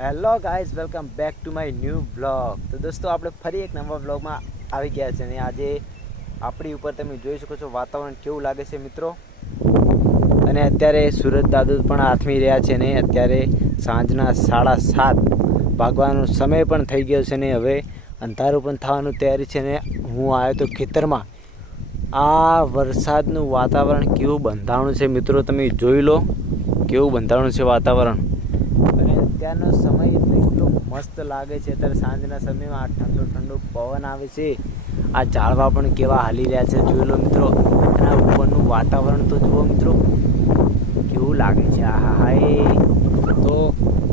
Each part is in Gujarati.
Hello guys, welcome back to my new blog. તો દોસ્તો, આપણે ફરી એક નવા બ્લોગમાં આવી ગયા છે અને આજે આપણી ઉપર તમે જોઈ શકો છો વાતાવરણ કેવું લાગે છે મિત્રો. અને અત્યારે સૂરજ દાદુ પણ આથમી રહ્યા છે ને અત્યારે સાંજના 7:30 વાગવાનો સમય પણ થઈ ગયો છે ને હવે અંધારું પણ થવાનું તૈયારી છે ને હું આવ્યો તો ખેતરમાં. આ વરસાદનું વાતાવરણ કેવું બંધાણું છે મિત્રો, તમે જોઈ લો કેવું બંધાણું છે વાતાવરણ. અને અત્યારનો સમય એટલો મસ્ત લાગે છે. અત્યારે સાંજના સમયમાં આ ઠંડો ઠંડો પવન આવે છે. આ ઝાડવા પણ કેવા હાલી રહ્યા છે જોઈ લો મિત્રો. અને ઉપરનું વાતાવરણ તો જુઓ મિત્રો કેવું લાગે છે. તો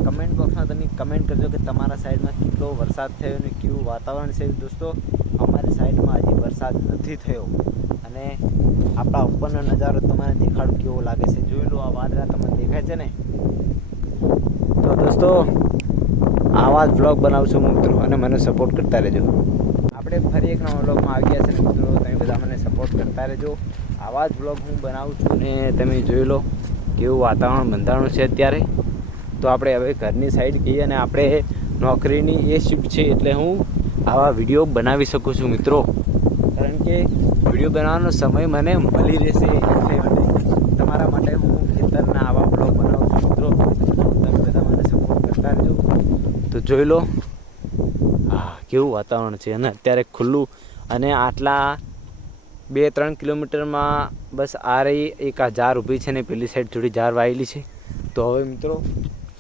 કમેન્ટ બોક્સમાં તમે કમેન્ટ કરજો કે તમારા સાઈડમાં કેટલો વરસાદ થયો અને કેવું વાતાવરણ છે દોસ્તો. અમારી સાઈડમાં હજી વરસાદ નથી થયો અને આપણા ઉપરનો નજારો તમને દેખાડો કેવો લાગે છે. જોઈ લો આ વાદળા તમને દેખાય છે ને. તો દોસ્તો, આવા જ બ્લોગ બનાવશું મિત્રો અને મને સપોર્ટ કરતા રહેજો. આપણે ફરી એક નવા બ્લોગમાં આવી ગયા છે ને મિત્રો, તમે બધા મને સપોર્ટ કરતા રહેજો. આવા જ બ્લોગ હું બનાવું છું ને તમે જોઈ લો કેવું વાતાવરણ બંધાણું છે અત્યારે. તો આપણે હવે ઘરની સાઈડ ગઈએ અને આપણે નોકરીની એ શિફ્ટ છે એટલે હું આવા વિડીયો બનાવી શકું છું મિત્રો. કારણ કે વિડીયો બનાવવાનો સમય મને મળી રહેશે એટલે તમારા માટે હું ખેતરના આવા બ્લોગ બનાવું છું મિત્રો. તમે બધા મને સપોર્ટ કરતા રહેજો. તો જોઈ લો કેવું વાતાવરણ છે અને અત્યારે ખુલ્લું અને આટલા 2-3 કિલોમીટરમાં બસ આ રહી એક આ ઝાર ઊભી છે ને પેલી સાઈડ થોડી ઝાર વાયેલી છે. તો હવે મિત્રો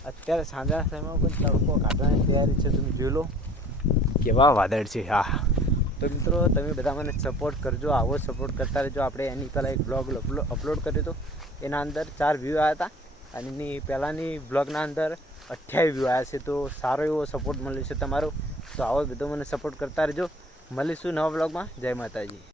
અત્યારે સાંજના સમયમાં પણ તડકો કાઢવાની તૈયારી છે. તમે જોઈ લો કેવા વાદળ છે. તો મિત્રો તમે બધા મને સપોર્ટ કરજો, આવો સપોર્ટ કરતા રહેજો. આપણે એની પહેલાં એક બ્લોગ અપલોડ કર્યો હતો, એના અંદર 4 વ્યૂ આવ્યા હતા અને એની પહેલાંની બ્લોગના અંદર 28 વ્યૂ આવ્યા છે. તો સારો એવો સપોર્ટ મળ્યો છે તમારો. તો આવો બધો મને સપોર્ટ કરતા રહેજો. મળીશું નવા બ્લોગમાં. જય માતાજી.